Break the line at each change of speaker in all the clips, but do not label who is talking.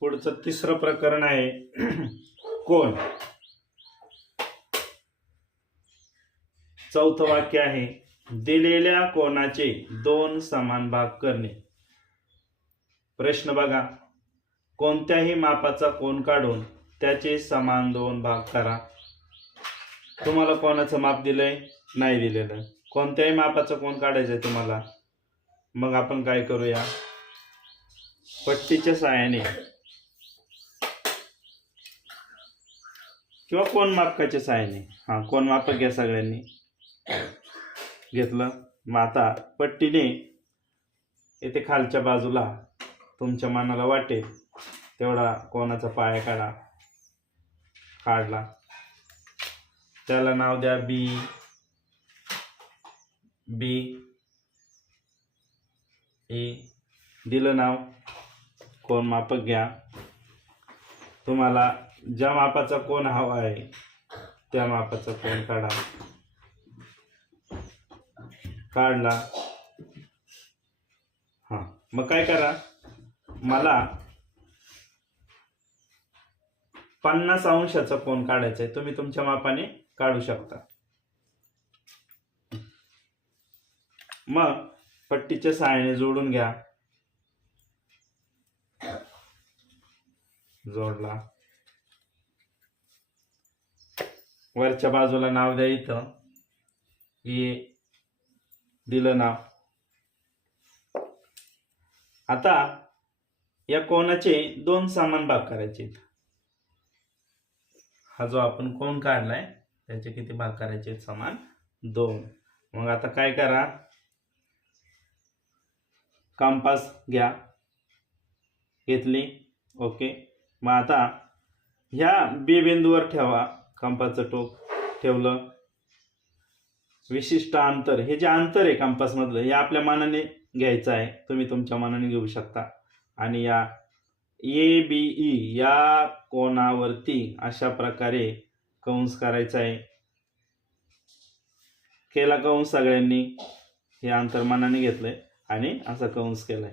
पुढचं तिसरं प्रकरण आहे. कोण? चौथं वाक्य आहे. दिलेल्या कोणाचे दोन समान भाग करणे. प्रश्न बघा. कोणत्याही मापाचा कोण काढून त्याचे समान दोन भाग करा. तुम्हाला कोणाचं माप दिलंय? नाही दिलेलं. कोणत्याही मापाचं कोण काढायचंय तुम्हाला? मग आपण काय करूया? पट्टीच्या साहाय्याने किंवा कोण मापकाच्या साहाय्याने हा कोण मापक घ्या सगळ्यांनी. घेतलं. मग आता पट्टीने येथे खालच्या बाजूला. तुमच्या मनाला वाटेल तेवढा कोणाचा पाया काढा. काढला. त्याला नाव द्या बी. बी. ए. दिलं नाव. कोण मापक घ्या. तुम्हाला ज्या मापाचा कोण हवा आहे त्या मापाचा कोण काढा. काढला. हां मग काय करा? मला पन्नास अंशाचा कोण काढायचा आहे तुम्ही तुमच्या मापाने काढू शकता. मग पट्टीच्या सहाय्याने जोडून घ्या. जोडला. वरच्या बाजूला नाव द्या इथं. ए दिलं नाव. आता या कोणाचे दोन सामान भाग करायचे आहेत. हा जो आपण कोण काढलाय त्याचे किती भाग करायचे समान? दोन. मग आता काय करा? कंपास घ्या. घेतली. ओके. मग आता ह्या बी बिंदूवर ठेवा. कंपासचं टोक ठेवलं. विशिष्ट अंतर. हे जे अंतर आहे कंपासमधलं हे आपल्या मनाने घ्यायचं आहे. तुम्ही तुमच्या मनाने घेऊ शकता. आणि या ए बी ई या कोणावरती अशा प्रकारे कंस करायचा आहे. केला कंस सगळ्यांनी. हे अंतर मनाने घेतलंय. आणि असा कंस केलाय.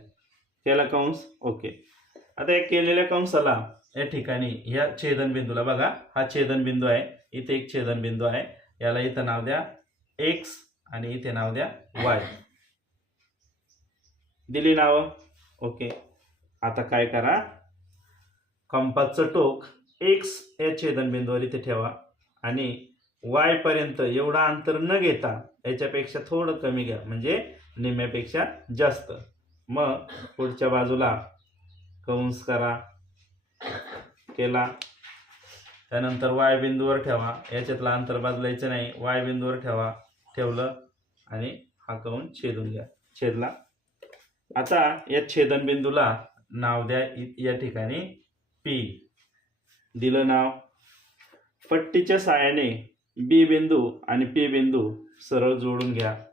केला कंस? ओके. आता या केलेल्या कंसाला या ठिकाणी या छेदनबिंदूला बघा हा छेदनबिंदू आहे इथे एक छेदनबिंदू आहे याला इथं नाव द्या एक्स आणि इथे नाव द्या वाय दिली नावं? ओके. आता काय करा? कंपासचं टोक एक्स या छेदनबिंदूवर इथे ठेवा आणि वाय पर्यंत एवढा अंतर न घेता याच्यापेक्षा थोडं कमी घ्या म्हणजे निम्म्यापेक्षा जास्त. मग पुढच्या बाजूला कंस करा. केला. त्यानंतर वाय बिंदूवर ठेवा. याच्यातला अंतर बदलायचं नाही. वाय बिंदूवर ठेवा. ठेवलं आणि हा कौन छेदून घ्या. छेदला. आता या छेदनबिंदूला नाव द्या इ- या ठिकाणी. पी दिलं नाव. पट्टीच्या साहाय्याने बी बिंदू आणि पी बिंदू सरळ जोडून घ्या.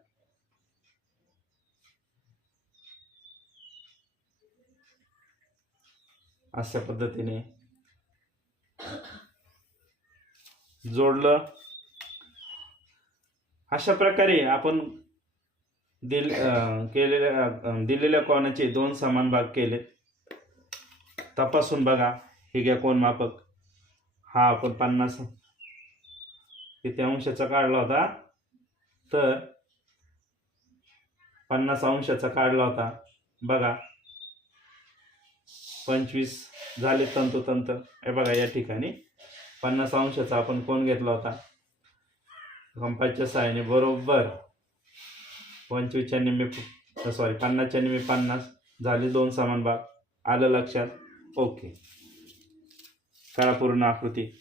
अशा पद्धतीने. जोडलं. अशा प्रकारे आपण दिल केलेल्या दिलेल्या कोणाचे दोन समान भाग केले तपासून बघा हे घ्या कोण मापक. हा आपण पन्नास. किती अंशाचा काढला होता? तर पन्नास अंशाचा काढला होता. बघा. पंचवीस झाले तंतोतंत. हे बघा या ठिकाणी पन्नास अंशाचा आपण कोण घेतला होता? कंपासच्या सहाय्याने बरोबर पंचवीसच्या निम्मे सॉरी पन्नासच्या निम्मे पन्नास झाले दोन समान भाग. आलं लक्षात? ओके. करा पूर्ण आकृती.